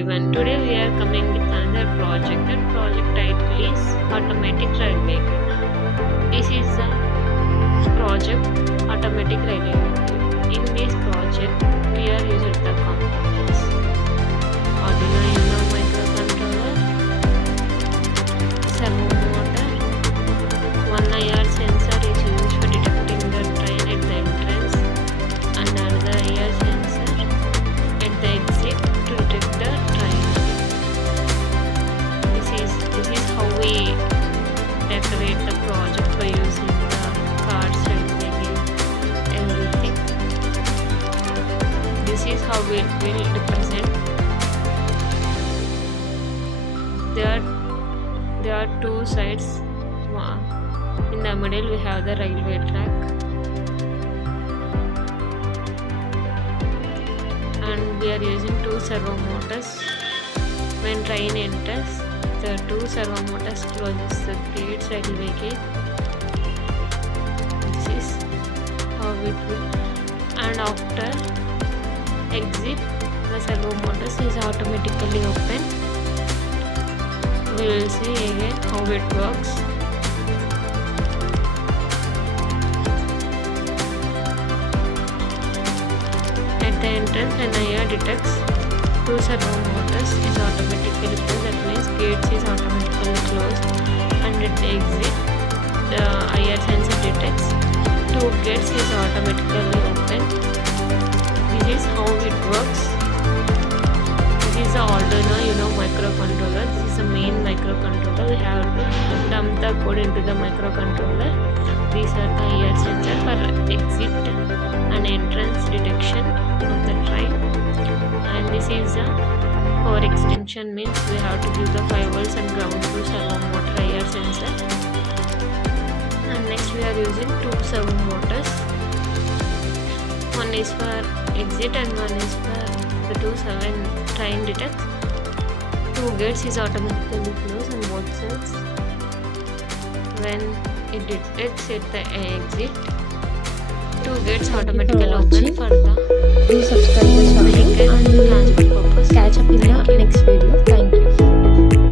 everyone. Today we are coming with another project. That project title is Automatic Railway Gate. This is a project Automatic Railway Gate. In this project, we are using the components Arduino microcontroller, servo motor, one IR sensor is used for detecting the train at the entrance, and another IR sensor at the exit to detect the train. This is how we decorate the project by using the cards and making everything. This is how it will represent. There are two sides. In the middle we have the railway track, and we are using two servo motors. When train enters, the two servo motors closes the gates, railway gate. This is how it will. And after exit, the servo motors is automatically open. We will see again how it works. At the entrance, when IR detects two servo motors is automatically closed. That means gates is automatically closed. And at the exit, the IR sensor detects two gates is automatically open. This is how it works. This is the Arduino microcontroller. This is the main microcontroller. We have to dump the code into the microcontroller. These are the IR sensor for exit and entrance detection of the train. And this is the power extension, means we have to give the 5 volts and ground to servo motor IR sensor. And next we are using two servo motors. One is for exit and one is for the 27 train detects. Two gates is automatically closed on both sides. When it detects at the exit, two gates automatically open for the do subscribe to the channel and we will transport purpose. catch up in the next video. Thank you.